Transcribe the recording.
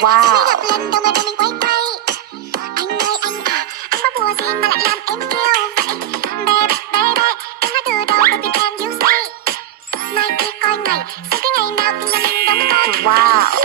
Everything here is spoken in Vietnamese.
Wow. Mới gặp lần đầu mà đời mình quay quay. Anh ơi anh à, anh có bùa gì mà lại làm em yêu vậy? Baby, baby, em nói từ đầu baby can you say? Mai kia coi ngày, sao cái ngày nào thì nhà mình đông con. Wow.